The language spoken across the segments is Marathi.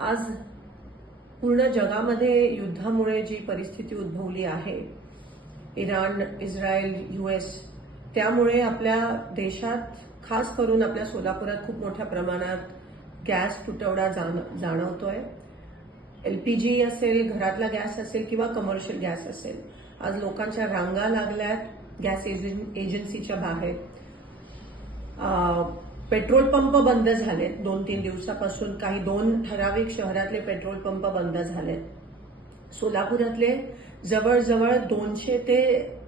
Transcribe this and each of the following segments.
आज पूर्ण जगामध्ये युद्धामुळे जी परिस्थिती उद्भवली आहे, इराण, इस्रायल, US, त्यामुळे आपल्या देशात खास करून आपल्या सोलापुरात खूप मोठ्या प्रमाणात गॅस तुटवडा जाणवतोय. LPG असेल, घरातला गॅस असेल किंवा कमर्शियल गॅस असेल. आज लोकांच्या रांगा लागल्यात गॅस एजन्सीच्या बाहेर. पेट्रोल पंप बंद झालेत 2-3 दिवसापासून. काही 2 ठराविक शहरातले पेट्रोल पंप बंद झालेत. सोलापुरातले जवळजवळ 200 ते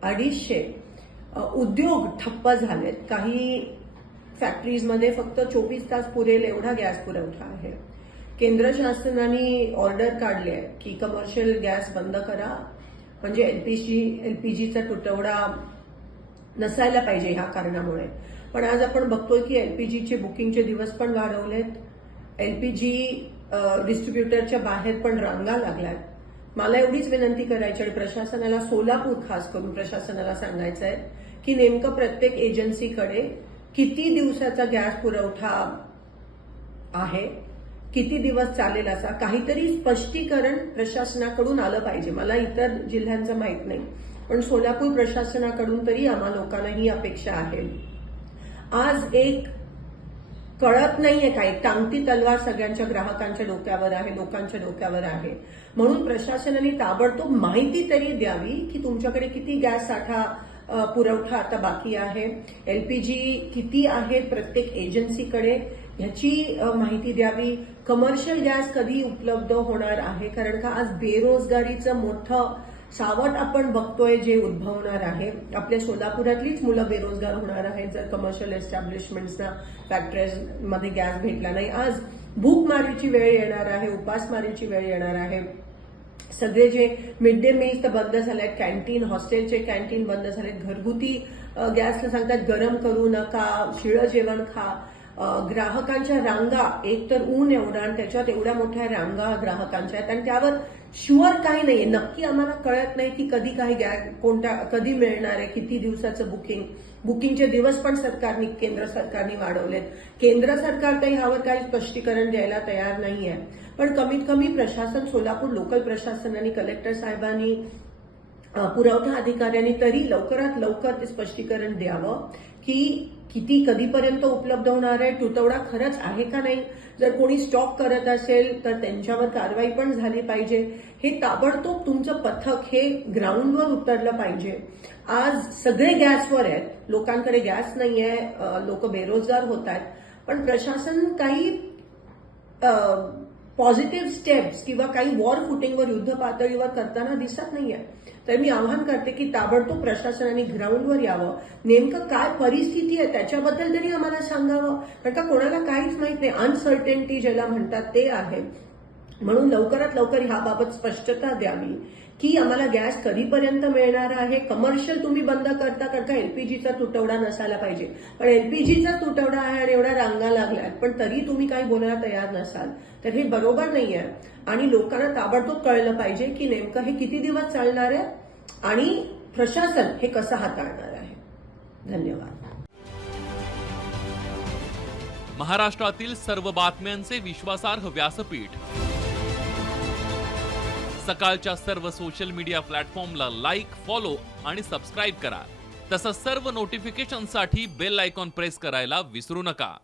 250 उद्योग ठप्प झालेत. काही फॅक्टरीजमध्ये फक्त 24 तास पुरेल एवढा गॅस पुरवठा आहे. केंद्र शासनाने ऑर्डर काढली आहे की कमर्शियल गॅस बंद करा, म्हणजे LPGचा तुटवडा नसायला पाहिजे ह्या कारणामुळे. पण आज आपण बघतोय की LPGचे बुकिंगचे दिवस पण वाढवलेत. LPG डिस्ट्रीब्युटरच्या बाहेर पण रांगा लागल्यात. मला एवढीच विनंती करायची आणि प्रशासनाला, सोलापूर खास करून प्रशासनाला सांगायचं आहे की नेमकं प्रत्येक एजन्सीकडे किती दिवसाचा गॅस पुरवठा आहे, किती दिवस चालेल, असा काहीतरी स्पष्टीकरण प्रशासनाकडून आलं पाहिजे. मला इतर जिल्ह्यांचं माहित नाही, पण सोलापूर प्रशासनाकडून तरी आम्हा लोकांना ही अपेक्षा आहे. आज एक कळत नाहीये काय, टांगती तलवार सगळ्यांच्या ग्राहकांच्या डोक्यावर आहे, लोकांच्या डोक्यावर आहे. म्हणून प्रशासनाने ताबडतोब माहिती तरी द्यावी की तुमच्याकडे किती गॅस साठा पुरवठा आता बाकी आहे, LPG किती आहे प्रत्येक एजन्सीकडे, ह्याची माहिती द्यावी. कमर्शियल गॅस कधी उपलब्ध होणार आहे, कारण का आज बेरोजगारीचं मोठं सावट आपण बघतोय जे उद्भवणार आहे. आपल्या सोलापुरातलीच मुलं बेरोजगार होणार आहेत जर कमर्शियल एस्टॅब्लिशमेंट्सना, फॅक्टरीजमध्ये गॅस भेटला नाही. आज भूकमारीची वेळ येणार आहे, उपासमारीची वेळ येणार आहे. सगळे जे मिड डे मील्स तर बंद झालेत, कॅन्टीन, हॉस्टेलचे कॅन्टीन बंद झालेत. घरगुती गॅसला सांगतात गरम करू नका, शिळं जेवण खा. ग्राहकांच्या रांगा, एक तर ऊन एवढं आणि त्याच्यात एवढ्या मोठ्या रांगा ग्राहकांच्या आहेत आणि त्यावर शुअर काही नाहीये. नक्की आम्हाला कळत नाही की कधी काही कधी मिळणार आहे, किती दिवसाचं बुकिंगचे दिवस पण केंद्र सरकारने वाढवलेत. केंद्र सरकार काही ह्यावर काही स्पष्टीकरण द्यायला तयार नाहीये. पण कमीत कमी प्रशासन, सोलापूर लोकल प्रशासनाने, कलेक्टर साहेबांनी, पुरवठा अधिकाऱ्यांनी तरी लवकरात लवकर ते स्पष्टीकरण द्यावं की किती कधीपर्यंत उपलब्ध होणार आहे, तुटवडा खरंच आहे का नाही. जर कोणी स्टॉक करत असेल तर त्यांच्यावर कारवाई पण झाली पाहिजे. हे ताबडतोब तुमचं पथक हे ग्राउंडवर उतरलं पाहिजे. आज सगळे गॅसवर आहेत, लोकांकडे गॅस नाहीये, लोक बेरोजगार होत आहेत, पण प्रशासन काही पॉझिटिव्ह स्टेप्स किंवा काही वॉर फुटिंगवर, युद्ध पातळीवर करताना दिसत नाहीये. तर मी आवाहन करते की ताबडतोब प्रशासनाने ग्राउंडवर यावं. नेमकं काय परिस्थिती आहे त्याच्याबद्दल तरी आम्हाला सांगावं, कारण का कोणाला काहीच माहित नाही. अनसर्टेनिटी ज्याला म्हणतात ते आहे. म्हणून लवकरात लवकर ह्याबाबत स्पष्टता द्यावी की आम्हाला गॅस कधीपर्यंत मिळणार आहे. कमर्शियल तुम्ही बंद करता कारण का LPGचा तुटवडा नसायला पाहिजे, पण LPGचा तुटवडा आहे आणि एवढ्या रांगा लागल्यात, पण तरी तुम्ही काही बोलायला तयार नसाल, तर हे बरोबर नाहीये. आणि लोकांना ताबडतोब कळलं पाहिजे की नेमकं हे किती दिवस चालणार आहे आणि प्रशासन हे कसं हाताळणार आहे. धन्यवाद. महाराष्ट्रातील सर्व बातम्यांचे विश्वासार्ह व्यासपीठ, सकाळच्या सर्व सोशल मीडिया प्लॅटफॉर्मला लाईक, फॉलो आणि सबस्क्राईब करा. तसंच सर्व नोटिफिकेशनसाठी बेल आयकॉन प्रेस करायला विसरू नका.